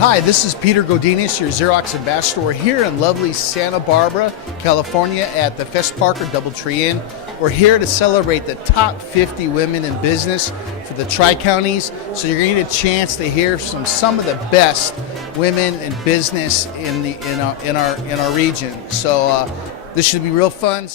Hi, this is Peter Godinez, your Xerox ambassador. We're here in lovely Santa Barbara, California at the Fest Parker Doubletree Inn. We're here to celebrate the top 50 women in business for the Tri-Counties. So you're going to get a chance to hear from some of the best women in business in our region. So this should be real fun.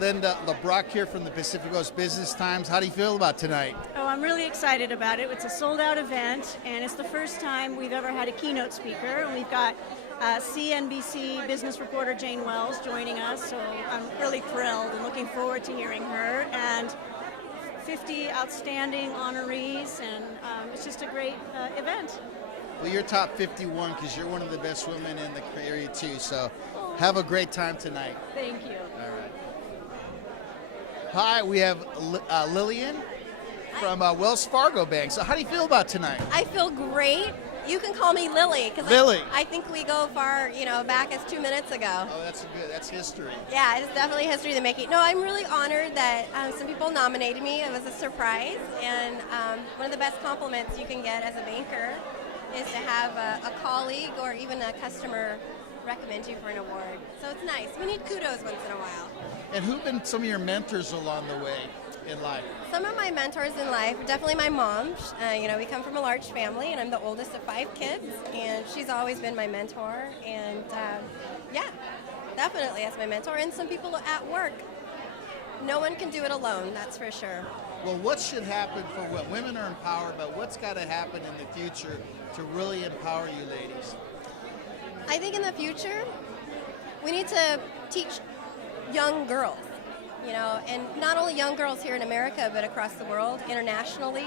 Linda LeBrock here from the Pacific Coast Business Times. How do you feel about tonight? Oh, I'm really excited about it. It's a sold-out event, and it's the first time we've ever had a keynote speaker. And we've got CNBC business reporter Jane Wells joining us, so I'm really thrilled and looking forward to hearing her. And 50 outstanding honorees, and it's just a great event. Well, you're top 51 because you're one of the best women in the area too. So have a great time tonight. Thank you. All right. Hi, we have Lillian from Wells Fargo Bank. So how do you feel about tonight? I feel great. You can call me Lily because I think we go far, back as 2 minutes ago. Oh, that's good. That's history. Yeah, it's definitely history in the making. No, I'm really honored that some people nominated me. It was a surprise, and one of the best compliments you can get as a banker is to have a colleague or even a customer recommend you for an award. So it's nice. We need kudos once in a while. And who've been some of your mentors along the way in life? Some of my mentors in life, definitely my mom. We come from a large family, and I'm the oldest of 5 kids, and she's always been my mentor. And definitely as my mentor. And some people at work. No one can do it alone, that's for sure. Well, what should happen for what women are empowered, but what's got to happen in the future to really empower you ladies? I think in the future, we need to teach young girls, and not only young girls here in America, but across the world, internationally,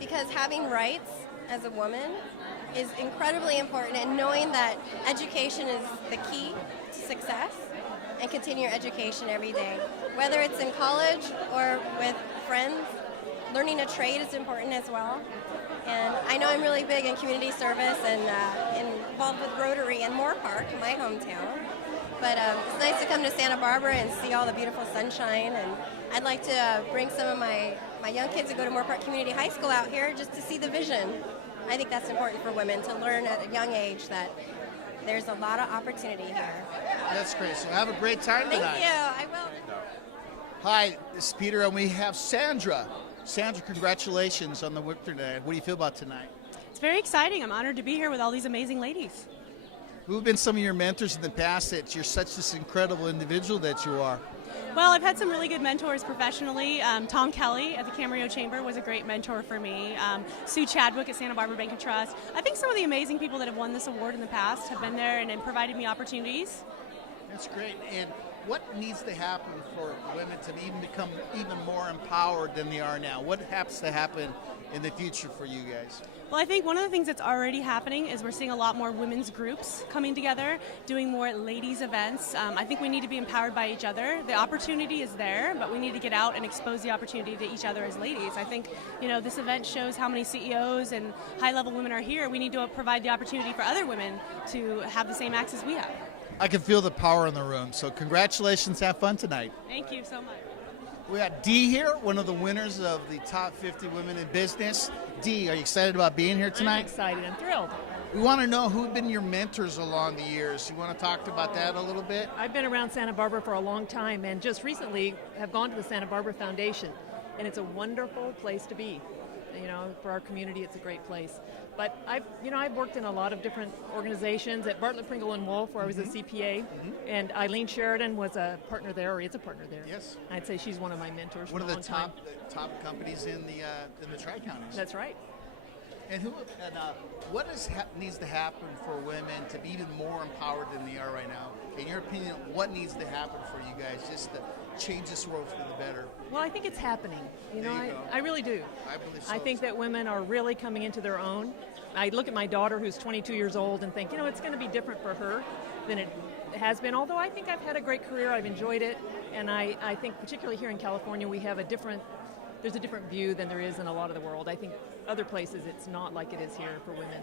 because having rights as a woman is incredibly important, and knowing that education is the key to success, and continue your education every day. Whether it's in college or with friends, learning a trade is important as well. And I know I'm really big in community service and involved with Rotary in Moore Park, my hometown. But it's nice to come to Santa Barbara and see all the beautiful sunshine. And I'd like to bring some of my young kids who go to Moore Park Community High School out here just to see the vision. I think that's important for women to learn at a young age that there's a lot of opportunity here. That's great. So have a great time tonight. Thank you. I will. Hi, this is Peter, and we have Sandra. Sandra, congratulations on the victory tonight. What do you feel about tonight? It's very exciting. I'm honored to be here with all these amazing ladies. Who have been some of your mentors in the past that you're such this incredible individual that you are? Well, I've had some really good mentors professionally. Tom Kelly at the Camarillo Chamber was a great mentor for me. Sue Chadwick at Santa Barbara Bank and Trust. I think some of the amazing people that have won this award in the past have been there and provided me opportunities. That's great. And what needs to happen for women to become even more empowered than they are now? What has to happen in the future for you guys? Well, I think one of the things that's already happening is we're seeing a lot more women's groups coming together, doing more ladies events. I think we need to be empowered by each other. The opportunity is there, but we need to get out and expose the opportunity to each other as ladies. I think, this event shows how many CEOs and high-level women are here. We need to provide the opportunity for other women to have the same access we have. I can feel the power in the room. So congratulations. Have fun tonight. Thank you so much. We got Dee here, one of the winners of the top 50 women in business. Dee, are you excited about being here tonight? I'm excited. I'm thrilled. We want to know who've been your mentors along the years. You want to talk about that a little bit? I've been around Santa Barbara for a long time, and just recently have gone to the Santa Barbara Foundation, and it's a wonderful place to be. For our community, it's a great place. But I've worked in a lot of different organizations at Bartlett Pringle and Wolf, where I was a CPA, and Eileen Sheridan was a partner there, or is a partner there. Yes. I'd say she's one of my mentors. One of the time. top companies in the Tri-Counties. That's right. And what needs to happen for women to be even more empowered than they are right now? In your opinion, what needs to happen for you guys just to change this world for the better? Well, I think it's happening. I really do. I believe so. I think that women are really coming into their own. I look at my daughter who's 22 years old and think, it's going to be different for her than it has been. Although I think I've had a great career, I've enjoyed it, and I think particularly here in California we have there's a different view than there is in a lot of the world. I think other places it's not like it is here for women.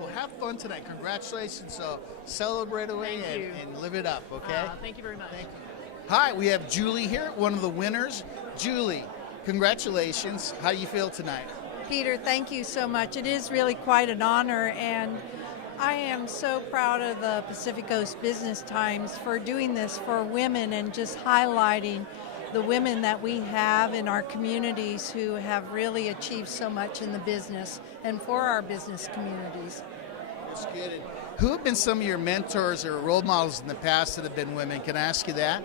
Well, have fun tonight. Congratulations. So celebrate away Thank you. and live it up, okay? Thank you very much. Thank you. Hi, we have Julie here, one of the winners. Julie, congratulations. How do you feel tonight? Peter, thank you so much. It is really quite an honor, and I am so proud of the Pacific Coast Business Times for doing this for women and just highlighting the women that we have in our communities who have really achieved so much in the business and for our business communities. That's good. And who have been some of your mentors or role models in the past that have been women? Can I ask you that?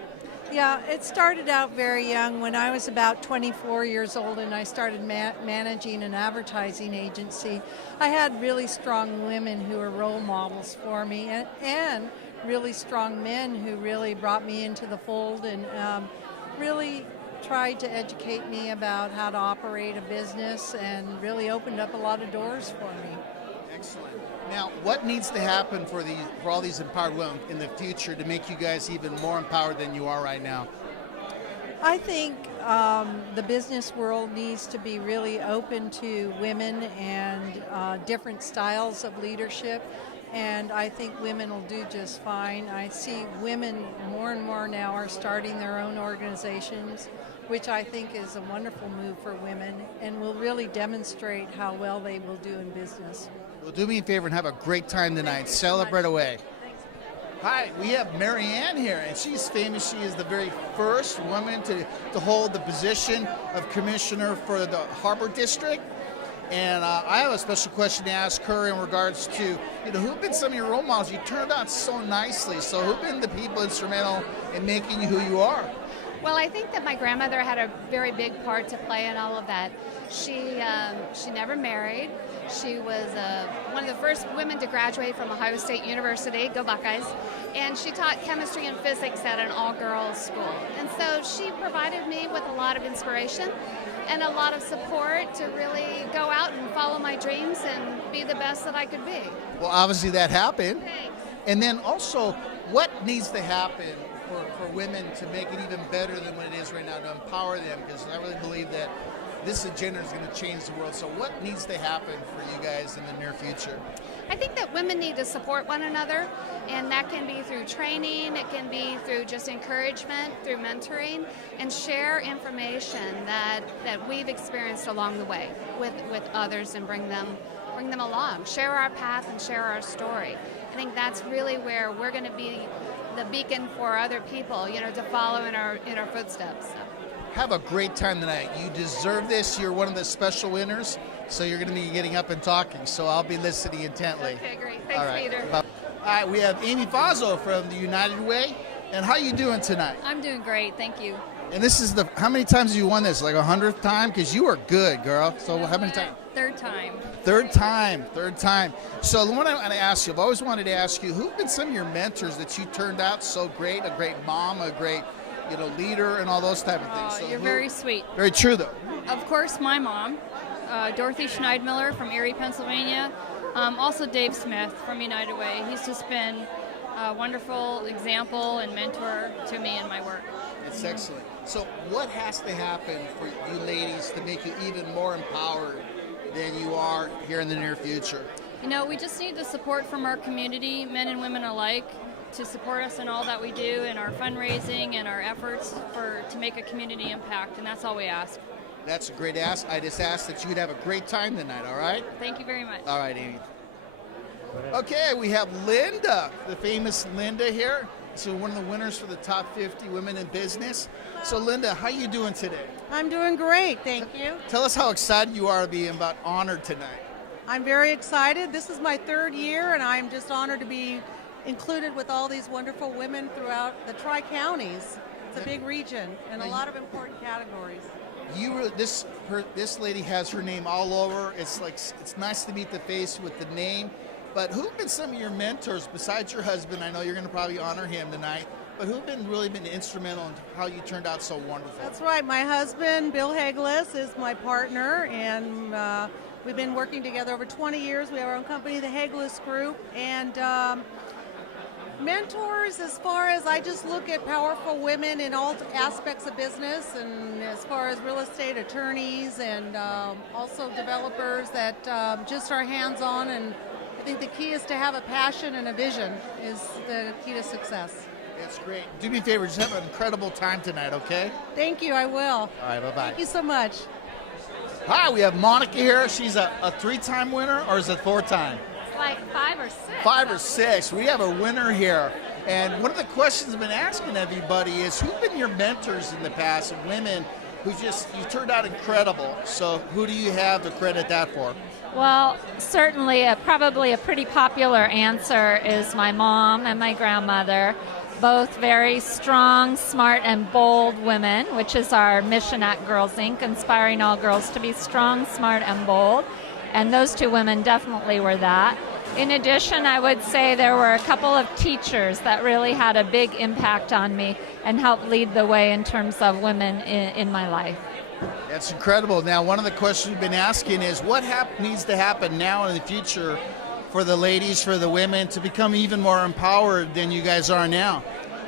Yeah, it started out very young when I was about 24 years old and I started managing an advertising agency. I had really strong women who were role models for me and really strong men who really brought me into the fold and really tried to educate me about how to operate a business and really opened up a lot of doors for me. Excellent. Now, what needs to happen for all these empowered women in the future to make you guys even more empowered than you are right now? I think the business world needs to be really open to women and different styles of leadership, and I think women will do just fine. I see women more and more now are starting their own organizations, which I think is a wonderful move for women and will really demonstrate how well they will do in business. Well, do me a favor and have a great time tonight. Celebrate away. Hi, we have Marianne here, and she's famous. She is the very first woman to hold the position of commissioner for the Harbor District. And I have a special question to ask her in regards to, who've been some of your role models? You turned out so nicely. So who've been the people instrumental in making you who you are? Well, I think that my grandmother had a very big part to play in all of that. She never married. She was one of the first women to graduate from Ohio State University, go Buckeyes, and she taught chemistry and physics at an all-girls school. And so she provided me with a lot of inspiration and a lot of support to really go out and follow my dreams and be the best that I could be. Well, obviously that happened. Thanks. And then also, what needs to happen for women to make it even better than what it is right now, to empower them? Because I really believe that this agenda is going to change the world. So what needs to happen for you guys in the near future? I think that women need to support one another, and that can be through training, it can be through just encouragement, through mentoring, and share information that we've experienced along the way with others and bring them along. Share our path and share our story. I think that's really where we're going to be the beacon for other people, to follow in our footsteps. Have a great time tonight. You deserve this. You're one of the special winners, so you're going to be getting up and talking. So I'll be listening intently. Okay, great. Thanks, All right. Peter. All right, we have Amy Fazo from the United Way. And how are you doing tonight? I'm doing great, thank you. And this is how many times have you won this? Like 100th time? Because you are good, girl. So how many times? Third time. Third time. So the one I want to ask you, I've always wanted to ask you, who've been some of your mentors that you turned out so great, a great mom, a great leader, and all those type of things? So You're very sweet. Very true, though. Of course, my mom, Dorothy Schneidmiller from Erie, Pennsylvania. Also Dave Smith from United Way. He's just been a wonderful example and mentor to me in my work. It's excellent. So what has to happen for you ladies to make you even more empowered than you are here in the near future? We just need the support from our community, men and women alike, to support us in all that we do in our fundraising and our efforts to make a community impact, and that's all we ask. That's a great ask. I just ask that you'd have a great time tonight, all right? Thank you very much. All right, Amy. Okay, we have Linda, the famous Linda here. So one of the winners for the top 50 women in business. So Linda, how you doing today? I'm doing great, thank you. Tell us how excited you are to be about honored tonight. I'm very excited. This is my third year, and I'm just honored to be included with all these wonderful women throughout the Tri-Counties. It's a big region and a lot of important categories. This lady has her name all over. It's nice to meet the face with the name. But who've been some of your mentors besides your husband? I know you're going to probably honor him tonight. But who've really been instrumental in how you turned out so wonderful? That's right. My husband, Bill Haglis, is my partner, and we've been working together over 20 years. We have our own company, the Haglis Group, and mentors, as far as I just look at powerful women in all aspects of business, and as far as real estate attorneys and also developers that just are hands-on and think the key is to have a passion and a vision is the key to success. That's great. Do me a favor, just have an incredible time tonight, okay? Thank you, I will. All right, bye-bye. Thank you so much. Hi, we have Monica here. She's a 3-time winner, or is it 4-time? It's like 5 or 6. 5 or 6. We have a winner here. And one of the questions I've been asking everybody is, who've been your mentors in the past, and women who you turned out incredible. So who do you have to credit that for? Well, certainly, probably a pretty popular answer is my mom and my grandmother, both very strong, smart, and bold women, which is our mission at Girls Inc., inspiring all girls to be strong, smart, and bold. And those 2 women definitely were that. In addition, I would say there were a couple of teachers that really had a big impact on me and helped lead the way in terms of women in my life. That's incredible. Now, one of the questions we've been asking is, what needs to happen now in the future for the ladies, for the women, to become even more empowered than you guys are now?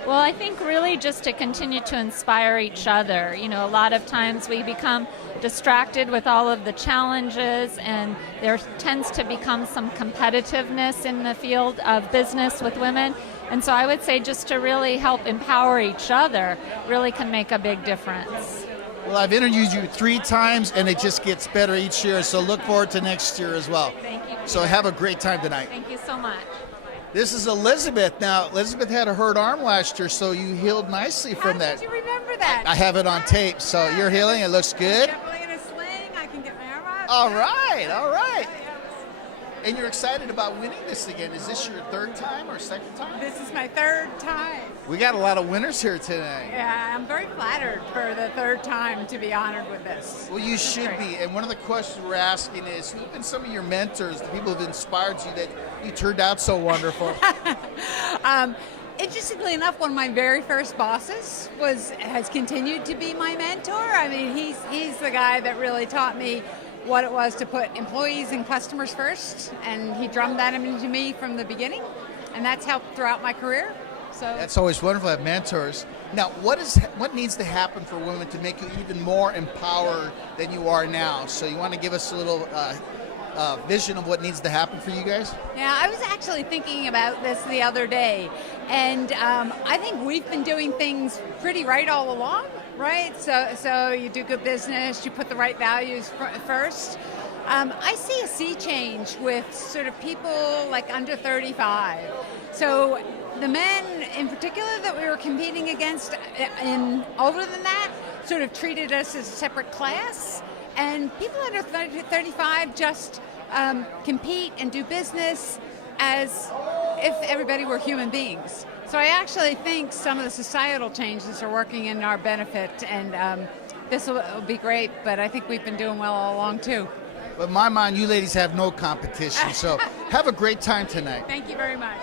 Well, I think really just to continue to inspire each other. You know, a lot of times we become distracted with all of the challenges, and there tends to become some competitiveness in the field of business with women. And so I would say just to really help empower each other really can make a big difference. Well, I've interviewed you 3 times, and it just gets better each year, so look forward to next year as well. Thank you. So have a great time tonight. Thank you so much. This is Elizabeth. Now, Elizabeth had a hurt arm last year, so you healed nicely from that. How did you remember that? I have it on tape, so you're healing. It looks good. Definitely in a sling. I can get my arm up. All right, all right. And you're excited about winning this again. Is this your 3rd time or 2nd time? This is my 3rd time. We got a lot of winners here tonight. Yeah, I'm very flattered for the 3rd time to be honored with this. Well, you should be. And one of the questions we're asking is, who've been some of your mentors, the people who've inspired you that you turned out so wonderful? Interestingly enough, one of my very first bosses has continued to be my mentor. I mean, he's the guy that really taught me what it was to put employees and customers first, and he drummed that into me from the beginning, and that's helped throughout my career. So That's always wonderful to have mentors. Now, what needs to happen for women to make you even more empowered than you are now? So you want to give us a little vision of what needs to happen for you guys? Yeah, I was actually thinking about this the other day, and I think we've been doing things pretty right all along, right? So you do good business, you put the right values first. I see a sea change with sort of people like under 35. So the men in particular that we were competing against in older than that sort of treated us as a separate class, and people under 35 just compete and do business as if everybody were human beings. So I actually think some of the societal changes are working in our benefit, and this will be great, but I think we've been doing well all along too. But in my mind, you ladies have no competition, so have a great time tonight. Thank you very much.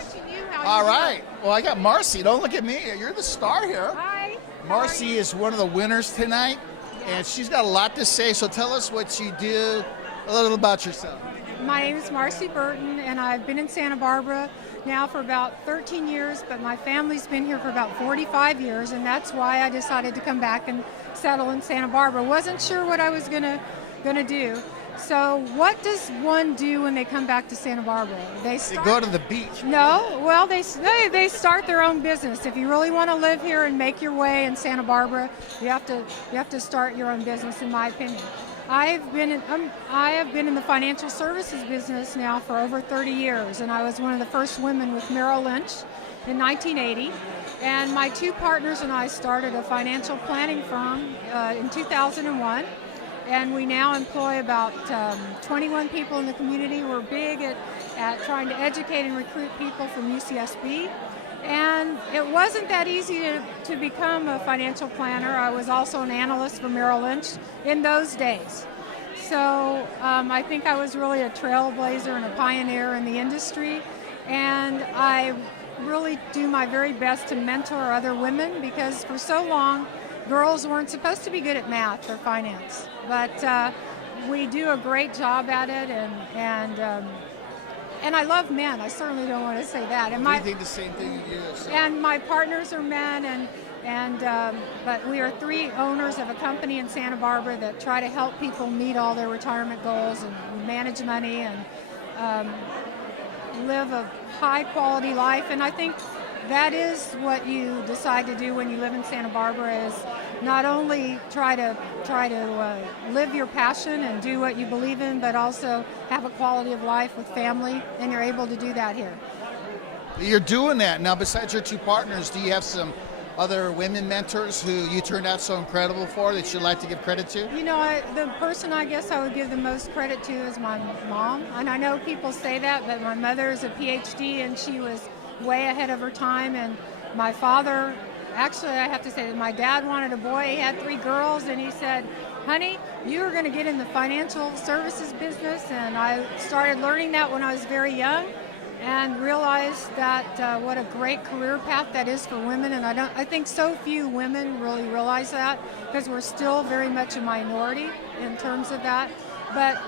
All right. Well, I got Marcy. Don't look at me. You're the star here. Hi. Marcy is one of the winners tonight, and she's got a lot to say, so tell us what you do, a little about yourself. My name is Marcy Burton, and I've been in Santa Barbara now for about 13 years, but my family's been here for about 45 years, and that's why I decided to come back and settle in Santa Barbara. Wasn't sure what I was gonna do. So what does one do when they come back to Santa Barbara? They go to the beach. No, well, they start their own business. If you really want to live here and make your way in Santa Barbara, you have to start your own business, in my opinion. I have been in the financial services business now for over 30 years, and I was one of the first women with Merrill Lynch in 1980. And my 2 partners and I started a financial planning firm in 2001. And we now employ about 21 people in the community. We're big at trying to educate and recruit people from UCSB. And it wasn't that easy to become a financial planner. I was also an analyst for Merrill Lynch in those days. So I think I was really a trailblazer and a pioneer in the industry. And I really do my very best to mentor other women, because for so long, girls weren't supposed to be good at math or finance, but we do a great job at it, and I love men. I certainly don't want to say that. And I think the same thing you do. So. And my partners are men, but we are 3 owners of a company in Santa Barbara that try to help people meet all their retirement goals and manage money, and live a high quality life. And I think that is what you decide to do when you live in Santa Barbara, is not only try to live your passion and do what you believe in, but also have a quality of life with family, and you're able to do that here. You're doing that. Now, besides your two partners, do you have some other women mentors who you turned out so incredible for that you'd like to give credit to? You know, the person I guess I would give the most credit to is my mom. And I know people say that, but my mother is a PhD and she was way ahead of her time. And my father, actually, I have to say that my dad wanted a boy. He had 3 girls, and he said, honey, you're going to get in the financial services business. And I started learning that when I was very young, and realized that what a great career path that is for women. And I think so few women really realize that, because we're still very much a minority in terms of that. But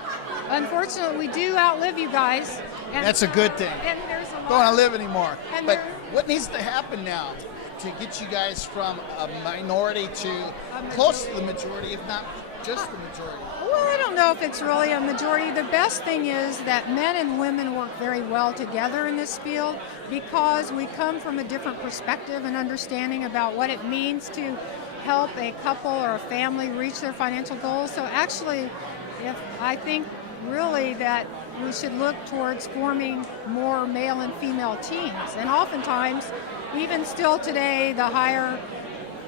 unfortunately, we do outlive you guys. And that's a good thing. And there's a lot. Don't want to live anymore. And But what needs to happen now to get you guys from a minority to close to the majority, if not just the majority? Well, I don't know if it's really a majority. The best thing is that men and women work very well together in this field, because we come from a different perspective and understanding about what it means to help a couple or a family reach their financial goals. So actually, I think really that we should look towards forming more male and female teams. And oftentimes, even still today, the higher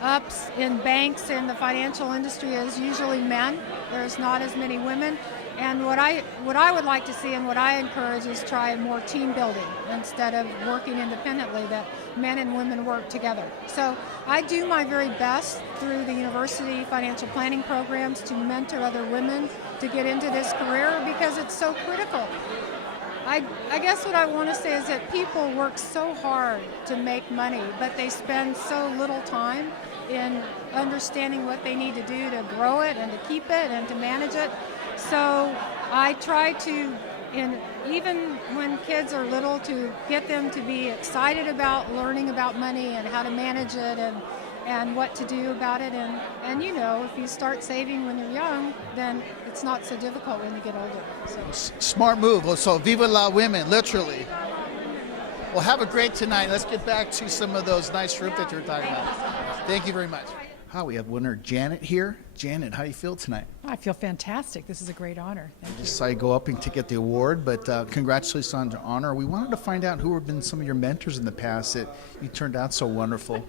ups in banks and the financial industry is usually men. There's not as many women. And what I would like to see and what I encourage is try more team building instead of working independently, that men and women work together. So I do my very best through the university financial planning programs to mentor other women to get into this career, because it's so critical. I guess what I want to say is that people work so hard to make money, but they spend so little time in understanding what they need to do to grow it and to keep it and to manage it. So I try to, even when kids are little, to get them to be excited about learning about money and how to manage it and what to do about it. And you know, if you start saving when you're young, then it's not so difficult when you get older. So. Smart move. So viva la women, literally. Well, have a great tonight. Let's get back to some of those nice fruit that you were talking about. Thank you very much. Hi, we have winner Janet here. Janet, how do you feel tonight? I feel fantastic. This is a great honor. Thank you. Just saw you go up and to get the award, but congratulations on the honor. We wanted to find out who have been some of your mentors in the past that you turned out so wonderful.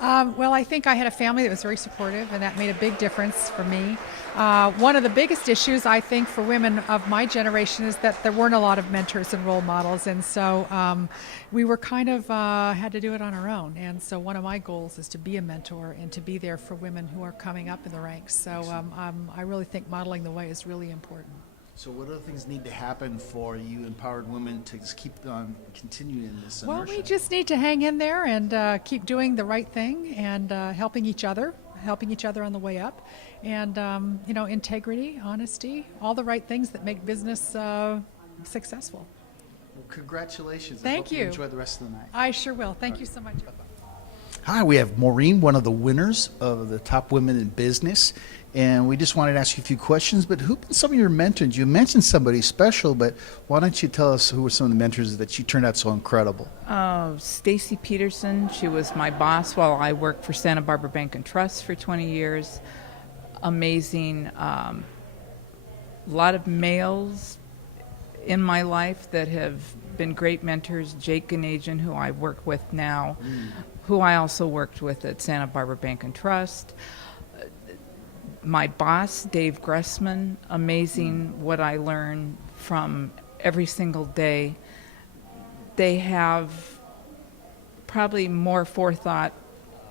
Well, I think I had a family that was very supportive, and that made a big difference for me. One of the biggest issues, I think, for women of my generation is that there weren't a lot of mentors and role models, and so we were kind of had to do it on our own. And so one of my goals is to be a mentor and to be there for women who are coming up in the ranks. So I really think modeling the way is really important. So what other things need to happen for you empowered women to just keep on continuing in this inertia? Well, we just need to hang in there and keep doing the right thing and helping each other on the way up. And, integrity, honesty, all the right things that make business successful. Well, congratulations. Thank you. Enjoy the rest of the night. I sure will. Thank you so much. Hi, we have Maureen, one of the winners of the Top Women in Business. And we just wanted to ask you a few questions, but who've been some of your mentors? You mentioned somebody special, but why don't you tell us who were some of the mentors that you turned out so incredible? Stacy Peterson, she was my boss while I worked for Santa Barbara Bank and Trust for 20 years. Amazing. A lot of males in my life that have been great mentors. Jake Ganagian, who I work with now, who I also worked with at Santa Barbara Bank and Trust. My boss, Dave Gressman, amazing what I learn from every single day. They have probably more forethought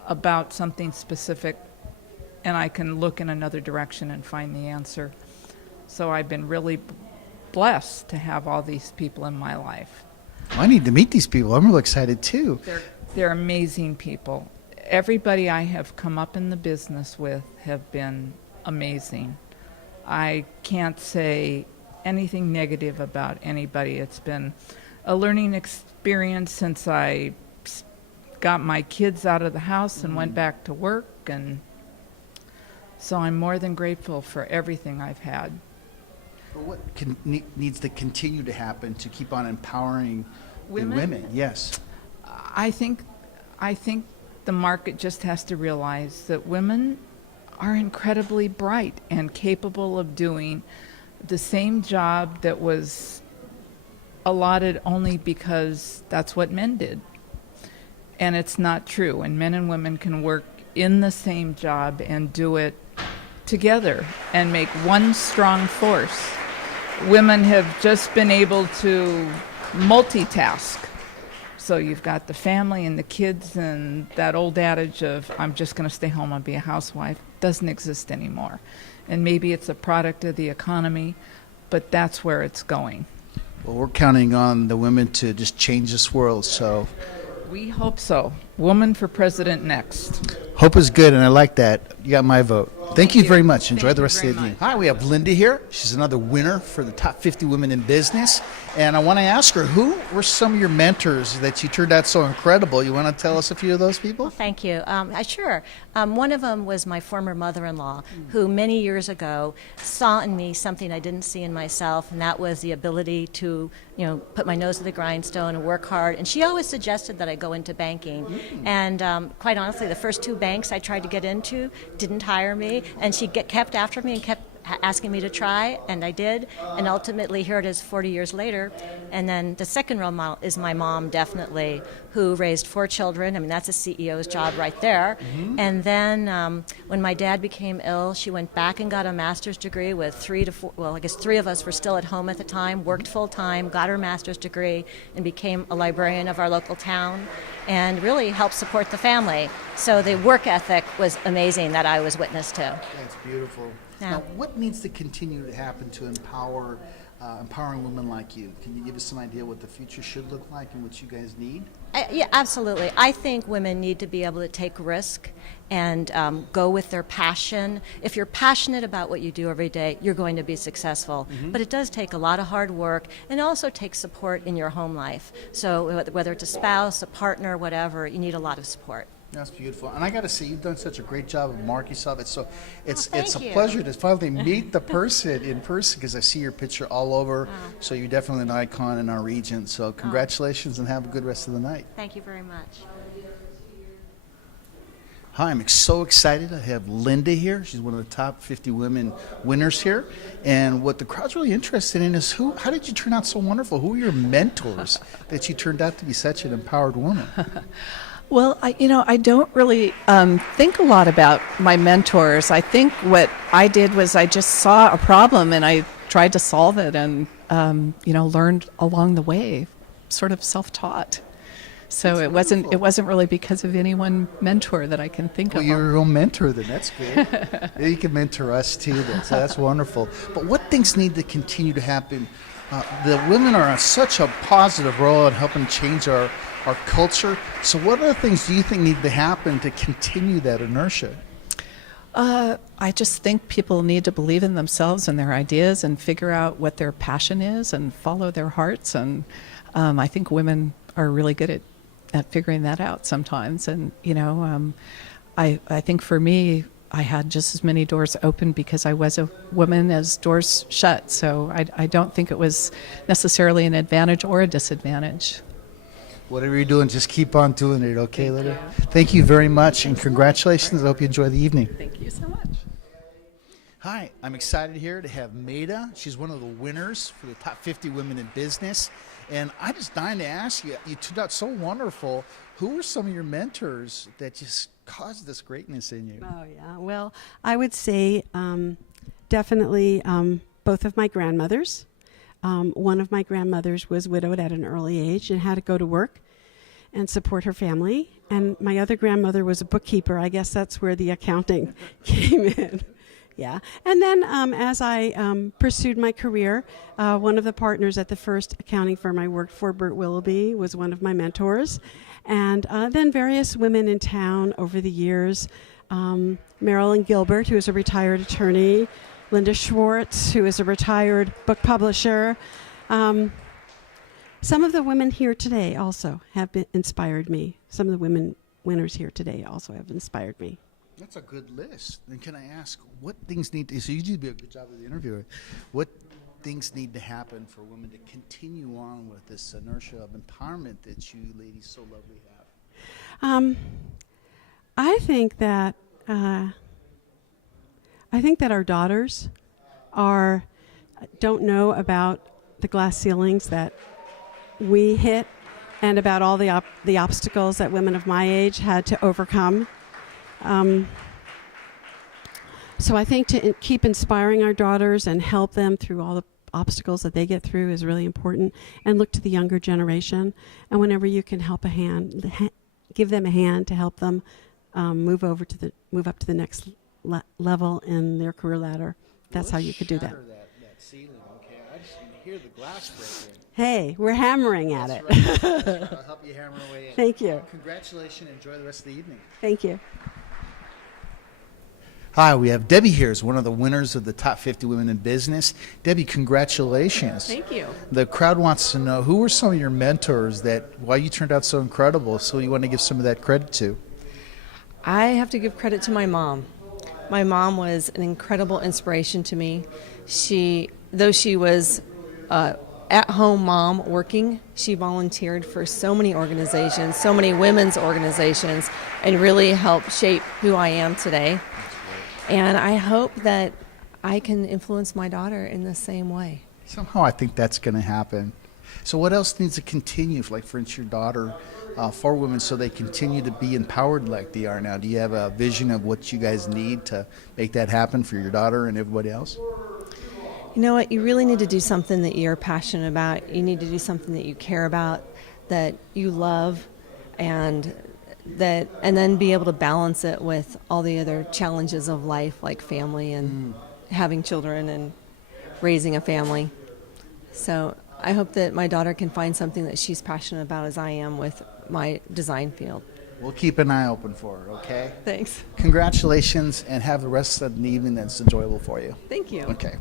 about something specific, and I can look in another direction and find the answer. So I've been really blessed to have all these people in my life. I need to meet these people. I'm really excited too. They're amazing people. Everybody I have come up in the business with have been amazing. I can't say anything negative about anybody. It's been a learning experience since I got my kids out of the house and went back to work, and so I'm more than grateful for everything I've had. But what needs to continue to happen to keep on empowering Women? the women? Yes. I think the market just has to realize that women are incredibly bright and capable of doing the same job that was allotted only because that's what men did. And it's not true. And men and women can work in the same job and do it together and make one strong force. Women have just been able to multitask. So you've got the family and the kids, and that old adage of I'm just going to stay home and be a housewife doesn't exist anymore. And maybe it's a product of the economy, but that's where it's going. Well, we're counting on the women to just change this world, so. We hope so. Woman for president next. Hope is good, and I like that. You got my vote. Thank you very much. Enjoy the rest of the very evening. Hi, we have Linda here. She's another winner for the top 50 women in business. And I want to ask her, who were some of your mentors that you turned out so incredible? You want to tell us a few of those people? Thank you. Sure. One of them was my former mother-in-law, who many years ago saw in me something I didn't see in myself, and that was the ability to, put my nose to the grindstone and work hard. And she always suggested that I go into banking. And quite honestly, the first two banks I tried to get into didn't hire me, and she kept after me and kept asking me to try, and I did, and ultimately here it is 40 years later. And then the second role model is my mom, definitely, who raised 4 children. I mean, that's a CEO's job right there. And then when my dad became ill, she went back and got a master's degree with 3 to 4, well, I guess 3 of us were still at home at the time, worked full time, got her master's degree, and became a librarian of our local town, and really helped support the family. So the work ethic was amazing that I was witness to. That's beautiful. Yeah. Now, what needs to continue to happen to empowering women like you? Can you give us some idea what the future should look like and what you guys need? Yeah, absolutely. I think women need to be able to take risk and go with their passion. If you're passionate about what you do every day, you're going to be successful. But it does take a lot of hard work, and also takes support in your home life. So whether it's a spouse, a partner, whatever, you need a lot of support. That's beautiful. And I got to say, you've done such a great job of marketing yourself. It's a you. pleasure to finally meet the person in person, because I see your picture all over. So you're definitely an icon in our region. So congratulations and have a good rest of the night. Thank you very much. Hi, I'm so excited to have Linda here. She's one of the top 50 women winners here. And what the crowd's really interested in is how did you turn out so wonderful? Who are your mentors that you turned out to be such an empowered woman? Well, I don't really think a lot about my mentors. I think what I did was I just saw a problem and I tried to solve it, and learned along the way, sort of self-taught. So it wasn't really because of any one mentor that I can think of. Well, you're your own mentor then. That's good. You can mentor us too then. So that's wonderful. But what things need to continue to happen? The women are on such a positive role in helping change our culture. So what other things do you think need to happen to continue that inertia? I just think people need to believe in themselves and their ideas and figure out what their passion is and follow their hearts. And I think women are really good at figuring that out sometimes. And, I think for me, I had just as many doors open because I was a woman as doors shut. So I don't think it was necessarily an advantage or a disadvantage. Whatever you're doing, just keep on doing it, okay, Linda? Thank you very much, and congratulations. I hope you enjoy the evening. Thank you so much. Hi, I'm excited here to have Maida. She's one of the winners for the top 50 women in business. And I'm just dying to ask you, you turned out so wonderful. Who were some of your mentors that just caused this greatness in you? Oh, yeah. Well, I would say definitely both of my grandmothers. One of my grandmothers was widowed at an early age and had to go to work and support her family. And my other grandmother was a bookkeeper. I guess that's where the accounting came in. Yeah. And then as I pursued my career, one of the partners at the first accounting firm I worked for, Bert Willoughby, was one of my mentors. And then various women in town over the years, Marilyn Gilbert, who is a retired attorney, Linda Schwartz, who is a retired book publisher. Some of the women here today also have inspired me. Some of the women winners here today also have inspired me. That's a good list. And can I ask, what things need to, so you do a good job of the interviewer, what things need to happen for women to continue on with this inertia of empowerment that you ladies so lovely have? I think that our daughters don't know about the glass ceilings that we hit, and about all the obstacles that women of my age had to overcome. So I think to keep inspiring our daughters and help them through all the obstacles that they get through is really important, and look to the younger generation. And whenever you can help give them a hand to help them move up to the next level in their career ladder. That's how you could do that. That ceiling, okay? I just want to hear the glass breaking. Hey, we're hammering at it. That's right. I'll help you hammer away. Thank you. Congratulations. Enjoy the rest of the evening. Thank you. Hi, we have Debbie here as one of the winners of the Top 50 Women in Business. Debbie, congratulations. Thank you. The crowd wants to know, who were some of your mentors why you turned out so incredible, so you want to give some of that credit to? I have to give credit to my mom. My mom was an incredible inspiration to me. Though she was at-home mom working, she volunteered for so many organizations, so many women's organizations, and really helped shape who I am today. And I hope that I can influence my daughter in the same way. Somehow I think that's going to happen. So what else needs to continue, like for instance your daughter, for women, so they continue to be empowered like they are now? Do you have a vision of what you guys need to make that happen for your daughter and everybody else? You know what? You really need to do something that you're passionate about. You need to do something that you care about, that you love, and then be able to balance it with all the other challenges of life, like family and having children and raising a family. So I hope that my daughter can find something that she's passionate about as I am with my design field. We'll keep an eye open for her, okay? Thanks. Congratulations, and have the rest of the evening that's enjoyable for you. Thank you. Okay.